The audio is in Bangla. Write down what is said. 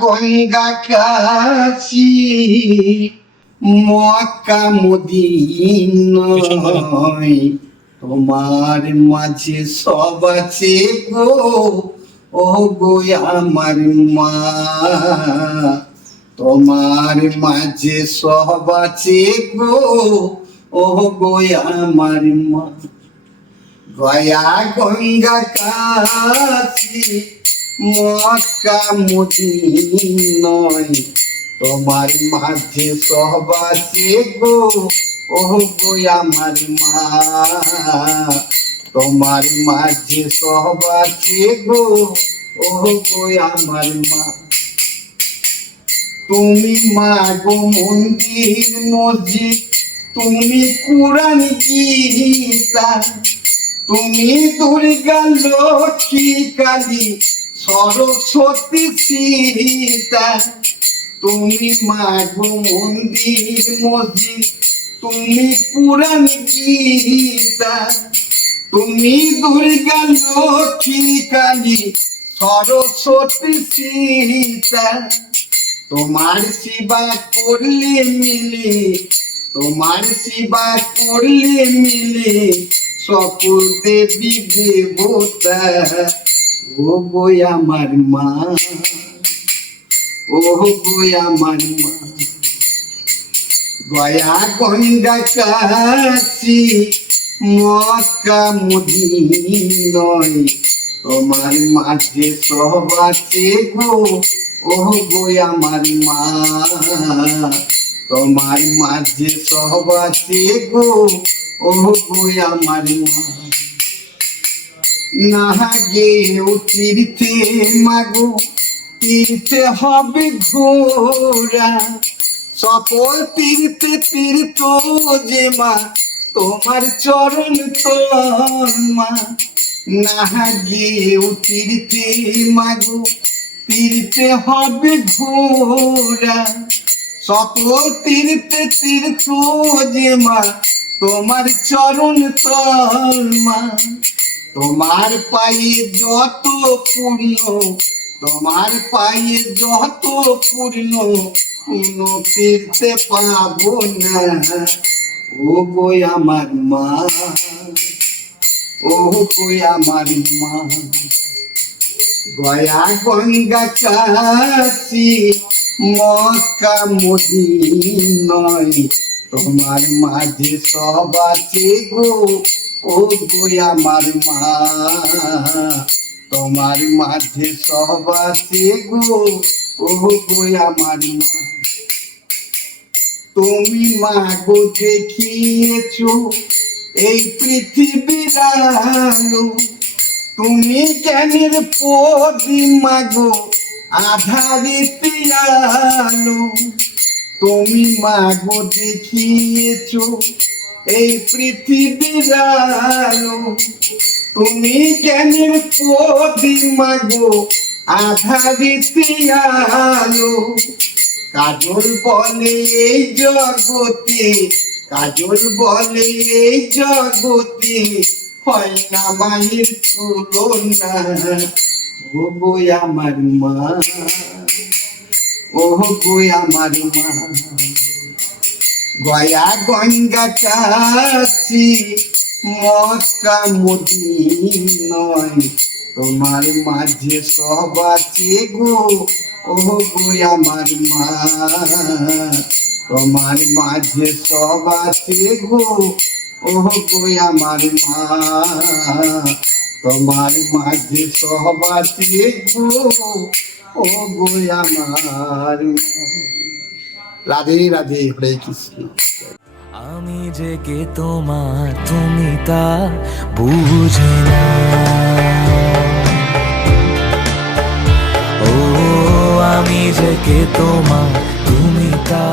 গঙ্গা কাশী মক্কা মদিনায় তোমার মাঝে সব আছে গো, ও গো আমার মা। তোমার মাঝে সব আছে গো, ও গো আমার মা। গয়া গঙ্গা কাশী মক্কা মদিনায় তোমার মাঝে সব আছে গো, ও গো আমার মা। তোমার মাঝে সব আছে গো, ও গো আমার মা। তুমি মা গো মন্দির মসজিদ, তুমি কুরআন গীতা, তুমি দুর্গা লক্ষ্মী কালী সরস্বতী সীতা। তুমি মা গো মন্দির মসজিদ, তুমি কুরআন গীতা, তুমি দুর্গা লক্ষ্মী কালী সরস্বতী সীতা। তোমার সেবা করলে মিলে, তোমার সেবা করলে মিলে সকল দেবী দেবতা, ও গো আমার মা, ও গো আমার মা। গয়া গঙ্গা কাশী মক্কা মদিনায় তোমার মাঝে সব আছে গো, ও গো আমার মা। তোমার মাঝে সব আছে গো, ও গো আমার মা। না গেও তীর্থে মাগো, তীর্থে হবে ঘোরা, সকল তীর্থে তীর্থ যে মা তোমার চরণ তল মা। না গেও তীর্থে মাগো, তীর্থে হবে ঘোরা, সকল তীর্থে তীর্থ যে মা তোমার চরণ তল মা। তোমার পায়ে যত পূর্ণ, তোমার পায়ে যত পূর্ণ, কোন তীর্থে পাবো না, ও গো আমার মা, ও গো আমার মা। গয়া গঙ্গা কাশী মক্কা মদিনায় তোমার মাঝে সব আছে গো, ও গো আমার মা। তোমার মাঝে সব আছে গো, ও গো আমার মা। তুমি মা গো দেখিয়েছো এই পৃথিবীর আলো, তুমি জ্ঞানের প্রদীপ মা গো আধারে আলো। তুমি মা গো দেখিয়েছো এই পৃথিবীর আলো, তুমি জ্ঞানের প্রদীপ মা গো আধারে আলো। কাজল বলে এই জগতে, কাজল বলে এই জগতে হয় না মায়ের তুলনা, ও গো আমার মা, ও গো আমার মা। গয়া গঙ্গা কাশী মক্কা মদিনায় তোমার মাঝে সব আছে গো, ও গো আমার মা। তোমার মাঝে সব আছে গো, ও গো আমার মা। তোমার মাঝে সব আছে গো, ও গো আমার মা। রাধে রাধে, হরে কৃষ্ণ। আমি যে কে তোমার তুমি তা বুঝে না, ও আমি যে কে তোমার তুমি তা